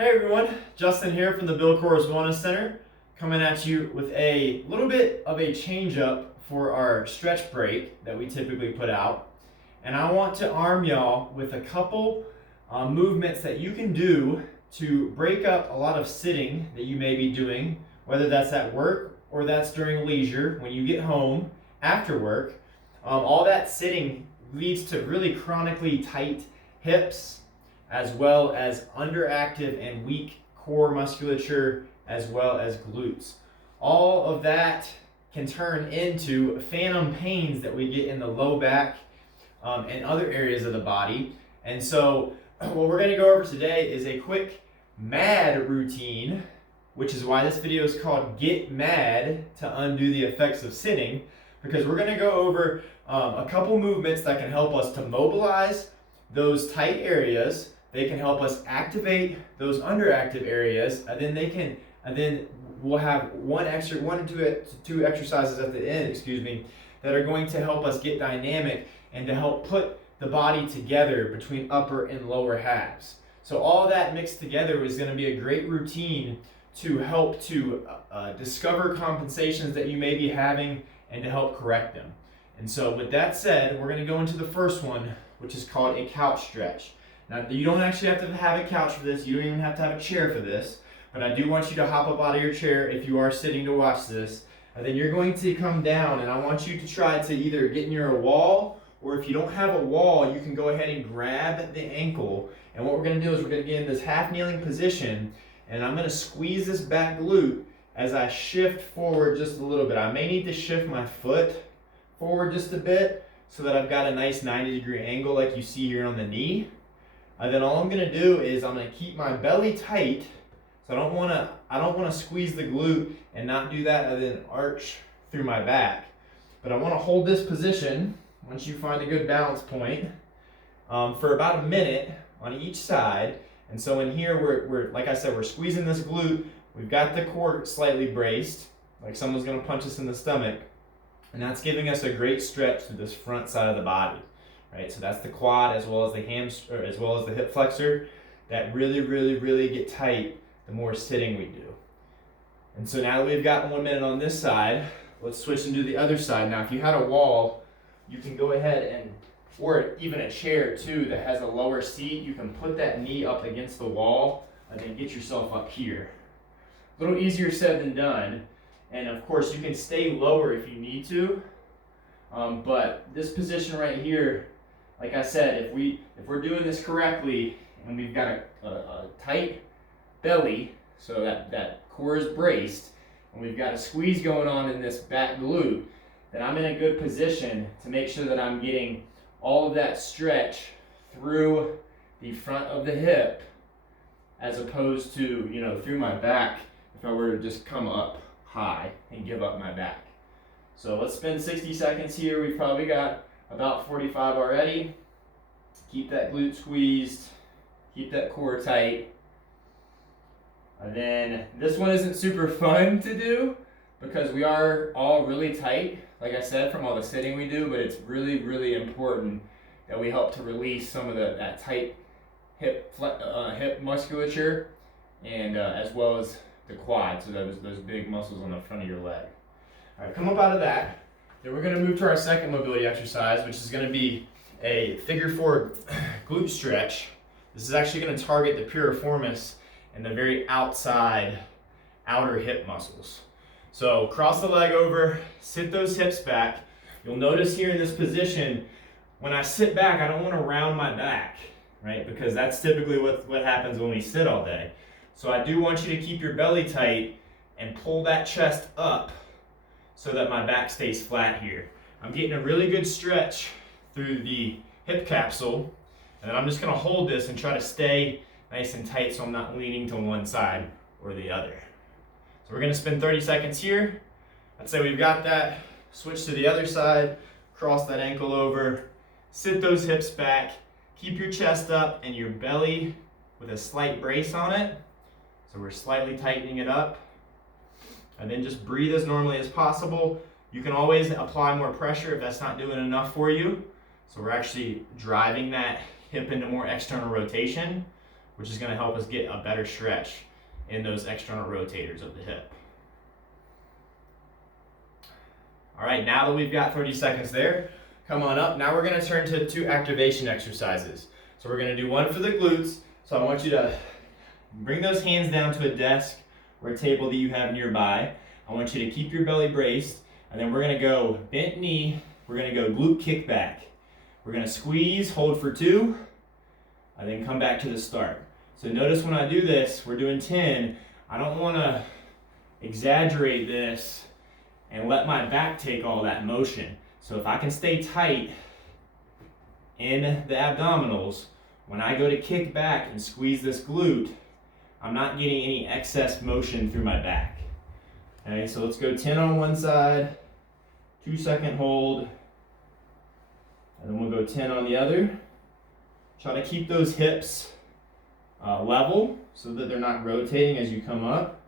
Hey everyone, Justin here from the Bill Kors Wellness Center, coming at you with a little bit of a change up for our stretch break that we typically put out. And I want to arm y'all with a couple movements that you can do to break up a lot of sitting that you may be doing, whether that's at work or that's during leisure when you get home after work. All that sitting leads to really chronically tight hips, as well as underactive and weak core musculature, as well as glutes. All of that can turn into phantom pains that we get in the low back and other areas of the body. And so what we're gonna go over today is a quick MAD routine, which is why this video is called Get Mad to Undo the Effects of Sitting, because we're gonna go over a couple movements that can help us to mobilize those tight areas. They can help us activate those underactive areas, and then we'll have one or two exercises at the end, that are going to help us get dynamic and to help put the body together between upper and lower halves. So all that mixed together is going to be a great routine to help to discover compensations that you may be having and to help correct them. And so with that said, we're going to go into the first one, which is called a couch stretch. Now, you don't actually have to have a couch for this. You don't even have to have a chair for this. But I do want you to hop up out of your chair if you are sitting to watch this. And then you're going to come down, and I want you to try to either get near a wall, or if you don't have a wall, you can go ahead and grab the ankle. And what we're going to do is we're going to get in this half kneeling position, and I'm going to squeeze this back glute as I shift forward just a little bit. I may need to shift my foot forward just a bit so that I've got a nice 90-degree angle like you see here on the knee. And then all I'm gonna do is I'm gonna keep my belly tight. So I don't wanna squeeze the glute and not do that and then arch through my back. But I wanna hold this position once you find a good balance point for about a minute on each side. And so in here we're like I said, we're squeezing this glute. We've got the core slightly braced, like someone's gonna punch us in the stomach. And that's giving us a great stretch to this front side of the body. Right, so that's the quad as well as the as well as the hip flexor that really get tight the more sitting we do. And so now that we've got 1 minute on this side, let's switch and do the other side. Now if you had a wall, you can go ahead and, or even a chair too that has a lower seat, you can put that knee up against the wall and then get yourself up here. A little easier said than done. And of course you can stay lower if you need to, but this position right here, like I said, if we're doing this correctly and we've got a tight belly, so that core is braced, and we've got a squeeze going on in this back glute, then I'm in a good position to make sure that I'm getting all of that stretch through the front of the hip, as opposed to, through my back if I were to just come up high and give up my back. So let's spend 60 seconds here. We've probably got about 45 already. Keep that glute squeezed, keep that core tight. And then this one isn't super fun to do because we are all really tight, like I said, from all the sitting we do, but it's really important that we help to release some of that tight hip musculature, and as well as the quad, so those big muscles on the front of your leg. All right, come up out of that. Then we're going to move to our second mobility exercise, which is going to be a figure four glute stretch. This is actually going to target the piriformis and the very outside outer hip muscles. So cross the leg over, sit those hips back. You'll notice here in this position, when I sit back, I don't want to round my back, right? Because that's typically what happens when we sit all day. So I do want you to keep your belly tight and pull that chest up so that my back stays flat here. I'm getting a really good stretch through the hip capsule, and then I'm just gonna hold this and try to stay nice and tight so I'm not leaning to one side or the other. So we're gonna spend 30 seconds here. Let's say we've got that. Switch to the other side, cross that ankle over, sit those hips back, keep your chest up and your belly with a slight brace on it. So we're slightly tightening it up. And then just breathe as normally as possible. You can always apply more pressure if that's not doing enough for you. So we're actually driving that hip into more external rotation, which is going to help us get a better stretch in those external rotators of the hip. All right, now that we've got 30 seconds there, come on up. Now we're going to turn to 2 activation exercises. So we're going to do one for the glutes. So I want you to bring those hands down to a desk or a table that you have nearby. I want you to keep your belly braced, and then we're going to go bent knee. We're going to go glute kickback. We're going to squeeze, hold for 2, and then come back to the start. So notice when I do this, we're doing 10. I don't want to exaggerate this and let my back take all that motion. So if I can stay tight in the abdominals, when I go to kick back and squeeze this glute, I'm not getting any excess motion through my back. Okay, so let's go 10 on one side, 2-second hold, and then we'll go 10 on the other. Try to keep those hips level so that they're not rotating as you come up.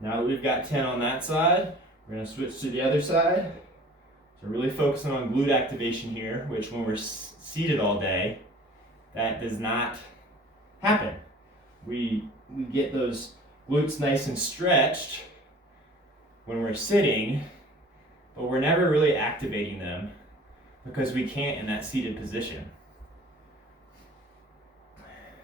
Now that we've got 10 on that side, we're going to switch to the other side. So really focusing on glute activation here, which when we're seated all day, that does not happen. We get those glutes nice and stretched when we're sitting, but we're never really activating them because we can't in that seated position.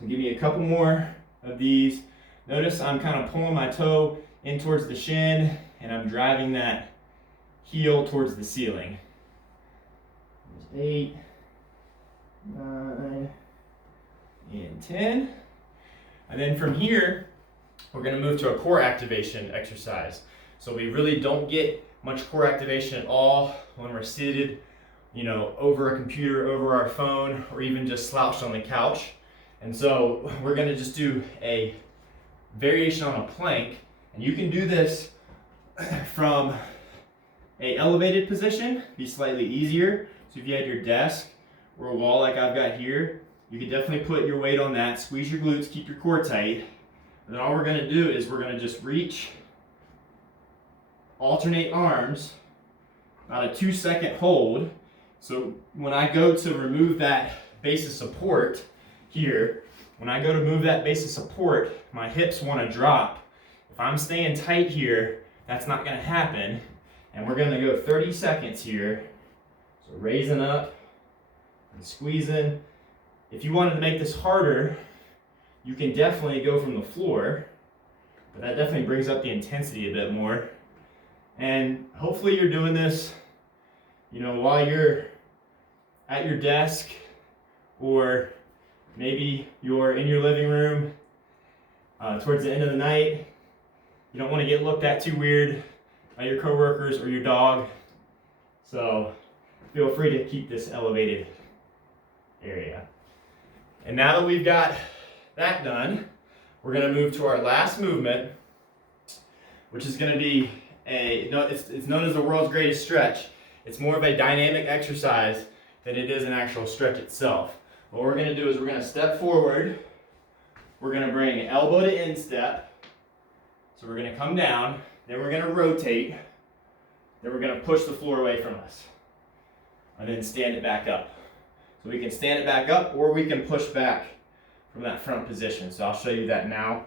So give me a couple more of these. Notice I'm kind of pulling my toe in towards the shin, and I'm driving that heel towards the ceiling. There's 8, 9, and 10. And then from here, we're going to move to a core activation exercise. So we really don't get much core activation at all when we're seated, over a computer, over our phone, or even just slouched on the couch. And so we're going to just do a variation on a plank. And you can do this from a elevated position, be slightly easier. So if you had your desk or a wall like I've got here, you can definitely put your weight on that, squeeze your glutes, keep your core tight. And then all we're going to do is we're going to just reach, alternate arms, about a 2-second hold. So when I go to remove that base of support here, when I go to move that base of support, my hips want to drop. If I'm staying tight here, that's not going to happen. And we're going to go 30 seconds here. So raising up and squeezing. If you wanted to make this harder, you can definitely go from the floor, but that definitely brings up the intensity a bit more. And hopefully you're doing this, while you're at your desk, or maybe you're in your living room towards the end of the night. You don't want to get looked at too weird by your coworkers or your dog. So feel free to keep this elevated area. And now that we've got that done, we're going to move to our last movement, which is going to be it's known as the world's greatest stretch. It's more of a dynamic exercise than it is an actual stretch itself. What we're going to do is we're going to step forward. We're going to bring an elbow to instep. So we're going to come down, then we're going to rotate, then we're going to push the floor away from us, and then stand it back up. So we can stand it back up, or we can push back from that front position. So I'll show you that now.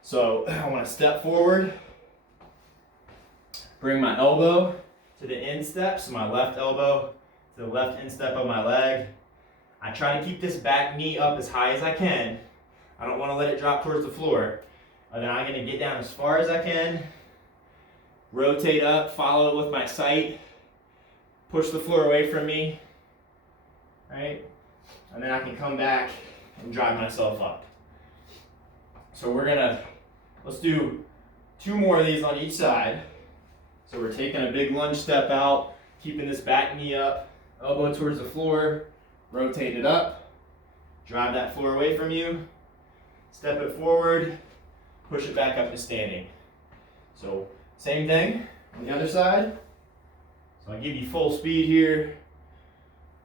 So I want to step forward, bring my elbow to the instep, so my left elbow to the left instep of my leg. I try to keep this back knee up as high as I can. I don't want to let it drop towards the floor. And then I'm going to get down as far as I can, rotate up, follow it with my sight, push the floor away from me, right? And then I can come back and drive myself up. So let's do 2 more of these on each side. So we're taking a big lunge step out, keeping this back knee up, elbow towards the floor, rotate it up, drive that floor away from you, step it forward, push it back up to standing. So same thing on the other side. So I give you full speed here.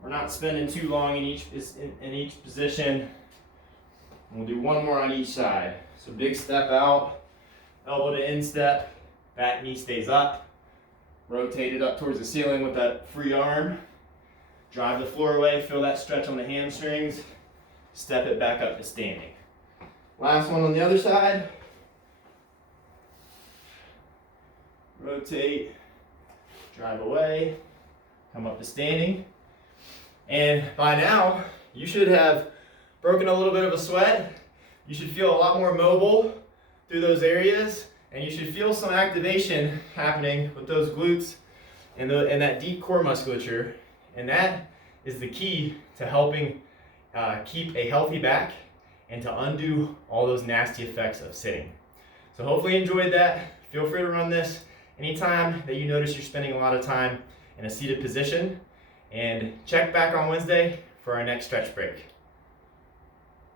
We're not spending too long in each position. And we'll do 1 more on each side. So big step out, elbow to instep, back knee stays up, rotate it up towards the ceiling with that free arm, drive the floor away, feel that stretch on the hamstrings, step it back up to standing. Last one on the other side. Rotate, drive away, come up to standing. And by now, you should have broken a little bit of a sweat. You should feel a lot more mobile through those areas, and you should feel some activation happening with those glutes and that deep core musculature. And that is the key to helping keep a healthy back and to undo all those nasty effects of sitting. So hopefully you enjoyed that. Feel free to run this anytime that you notice you're spending a lot of time in a seated position, and check back on Wednesday for our next stretch break.